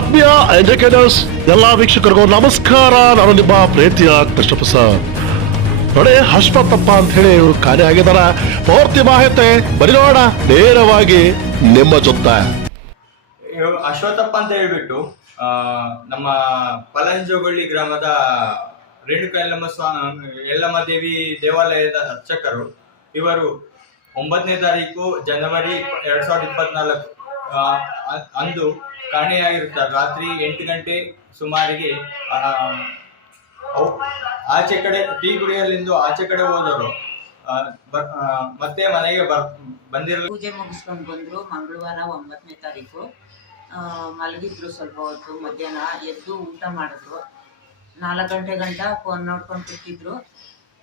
ಆತ್ಮೀಯ ಎಜುಕೇಟರ್ಸ್ ಎಲ್ಲ ವೀಕ್ಷಕರಿಗೂ ನಮಸ್ಕಾರ. ನಾನು ನಿಮ್ಮ ಪ್ರೀತಿಯ ಕೃಷ್ಣಪ್ಪ ಸರ್ ನೋಡಿ, ಹರ್ಷಪತ್ತಪ್ಪ ಅಂತ ಹೇಳಿ ಇವರು ಕಾರ್ಯ ಆಗಿದಾರ ಪೂರ್ತಿ ಮಾಹಿತಿ ಬರೀ ನೇರವಾಗಿ ನಿಮ್ಮ ಜೊತೆ. ಇವ್ರು ಅಶ್ವತ್ಥಪ್ಪ ಅಂತ ಹೇಳ್ಬಿಟ್ಟು ನಮ್ಮ ಪಲಂಜೋಗಳ್ಳಿ ಗ್ರಾಮದ ರೇಣುಕ ಎಲ್ಲಮ್ಮ ಸ್ವಾಮಿ ಎಲ್ಲಮ್ಮ ದೇವಿ ದೇವಾಲಯದ ಅರ್ಚಕರು. ಇವರು ಒಂಬತ್ತನೇ ತಾರೀಕು ಜನವರಿ ಎರಡ್ ಸಾವಿರದ ಇಪ್ಪತ್ನಾಲ್ಕು. ಅಂದು ಕಾಣೆಯಾಗಿರುತ್ತಾರೆ ರಾತ್ರಿ ಎಂಟು ಗಂಟೆ ಸುಮಾರಿಗೆ ಆಚೆ ಕಡೆ, ಟೀ ಕುಡಿಯಲೆಂದು ಆಚೆ ಕಡೆ ಹೋದರು. ಮತ್ತೆ ಮನೆಗೆ ಬರ್ ಪೂಜೆ ಮುಗಿಸ್ಕೊಂಡು ಬಂದ್ರು ಮಂಗಳವಾರ ಒಂಬತ್ತನೇ ತಾರೀಕು. ಮಲಗಿದ್ರು ಸ್ವಲ್ಪ ಹೊತ್ತು, ಮಧ್ಯಾಹ್ನ ಎದ್ದು ಊಟ ಮಾಡಿದ್ರು. ನಾಲ್ಕು ಗಂಟೆ ಗಂಟ ಫೋನ್ ನೋಡ್ಕೊಂಡು ಕೂತಿದ್ರು.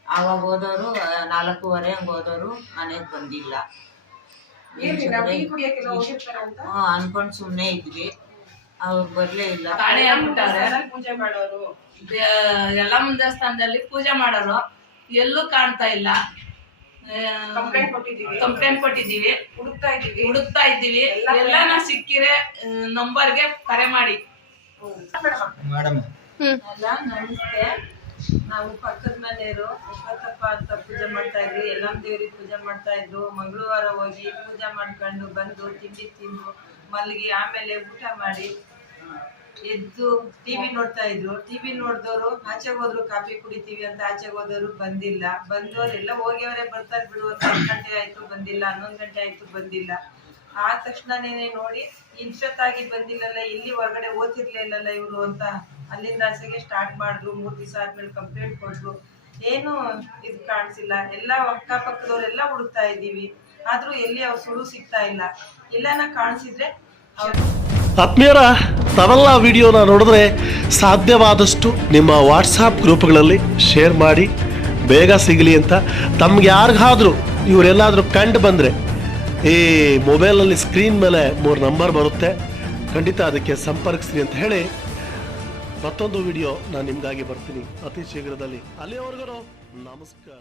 ಆವಾಗ ಹೋದವರು ನಾಲ್ಕೂವರೆ ಹಂಗೆ ಹೋದವರು, ಮನೆಗೆ ಬಂದಿಲ್ಲ. ಅನ್ಕೊಂಡ್ ಸುಮ್ನೆ ಇದ್ವಿ. ಅವ್ರು ಬರ್ಲೇ ಇಲ್ಲ. ಪೂಜೆ ಮಾಡೋರು. ಎಲ್ಲ ಯಲ್ಲಮ್ಮನ ದೇವಸ್ಥಾನದಲ್ಲಿ ಪೂಜೆ ಮಾಡೋರು. ಎಲ್ಲೂ ಕಾಣ್ತಾ ಇಲ್ಲ. ಕಂಪ್ಲೇಂಟ್ ಕೊಟ್ಟಿದ್ದೀವಿ. ಕಂಪ್ಲೇಂಟ್ ಕೊಟ್ಟಿದ್ದೀವಿ. ಹುಡುಕ್ತಾ ಇದ್ದೀವಿ. ಹುಡುಕ್ತಾ ಇದ್ದೀವಿ. ಎಲ್ಲಾನ ಸಿಕ್ಕಿರೆ ನಂಬರ್ಗೆ ಕರೆ ಮಾಡಿ. ಮೇಡಮ್. ಎಲ್ಲ ನಮಸ್ತೆ. ನಾವು ಪಕ್ಕದ ಮನೆಯವರು ಅಶ್ವತ್ಥಪ್ಪ ಅಂತ ಪೂಜೆ ಮಾಡ್ತಾ ಇದ್ವಿ. ಎಲ್ಲಮ್ಮ ದೇವ್ರಿಗೆ ಪೂಜೆ ಮಾಡ್ತಾ ಇದ್ರು ಮಂಗಳವಾರ ಹೋಗಿ ಪೂಜೆ ಮಾಡ್ಕೊಂಡು ಬಂದು ತಿಂಡಿ ತಿಂದು ಮಲಗಿ ಆಮೇಲೆ ಊಟ ಮಾಡಿ ಎದ್ದು ಟಿವಿ ನೋಡ್ತಾ ಇದ್ರು. ಟಿವಿ ನೋಡಿದವರು ಆಚೆ ಹೋದ್ರು ಕಾಫಿ ಕುಡಿತೀವಿ ಅಂತ ಆಚೆ ಹೋದವರು ಬಂದಿಲ್ಲ. ಬಂದವರೆಲ್ಲ ಹೋಗಿಯವರೇ ಬರ್ತಾರೆ ಬಿಡು ಅಂತ ಹತ್ತು ಗಂಟೆ ಆಯ್ತು ಬಂದಿಲ್ಲ, ಹನ್ನೊಂದು ಗಂಟೆ ಆಯ್ತು ಬಂದಿಲ್ಲ. ಆ ತಕ್ಷಣನೇ ನೋಡಿ ಇನ್ಸ್ಟೊತ್ತಾಗಿ ಬಂದಿಲ್ಲಲ್ಲ ಇಲ್ಲಿ ಹೊರಗಡೆ ಓದ್ತಿರ್ಲಿಲ್ಲಲ್ಲ ಇವರು ಅಂತ ಅಲ್ಲಿಂದ ಆಸೆಗೆ ಸ್ಟಾರ್ಟ್ ಮಾಡಿದ್ರು, ಮೂರು ದಿವಸ ಆದ್ಮೇಲೆ ಕಂಪ್ಲೇಂಟ್ ಕೊಟ್ಟರು ಏನು ಇದು ಕಾಣಿಸಿಲ್ಲ. ಎಲ್ಲ ಅಕ್ಕಪಕ್ಕದವ್ರೆಲ್ಲ ಹುಡುಕ್ತಾ ಇದ್ದೀವಿ. ಆದರೂ ಎಲ್ಲಿ ಅವ್ರು ಸುಳು ಸಿಗ್ತಾ ಇಲ್ಲ. ಎಲ್ಲಾನ ಕಾಣಿಸಿದ್ರೆ ಆತ್ಮೀಯರ, ತಾವೆಲ್ಲ ವಿಡಿಯೋನ ನೋಡಿದ್ರೆ ಸಾಧ್ಯವಾದಷ್ಟು ನಿಮ್ಮ ವಾಟ್ಸಾಪ್ ಗ್ರೂಪ್ಗಳಲ್ಲಿ ಶೇರ್ ಮಾಡಿ, ಬೇಗ ಸಿಗಲಿ ಅಂತ ತಮ್ಗೆ ಯಾರಿಗಾದ್ರೂ ಇವರೆಲ್ಲಾದರೂ ಕಂಡು ಬಂದರೆ ಈ ಮೊಬೈಲಲ್ಲಿ ಸ್ಕ್ರೀನ್ ಮೇಲೆ ಮೂರು ನಂಬರ್ ಬರುತ್ತೆ. ಖಂಡಿತ ಅದಕ್ಕೆ ಸಂಪರ್ಕಿಸ್ತೀನಿ ಅಂತ ಹೇಳಿ ಮತ್ತೊಂದು ವಿಡಿಯೋ ನಾನು ನಿಮಗಾಗಿ ಬರ್ತೀನಿ. ಅತಿ ಶೀಘ್ರದಲ್ಲಿ ಅಲ್ಲಿವರೆಗೂ ನಮಸ್ಕಾರ.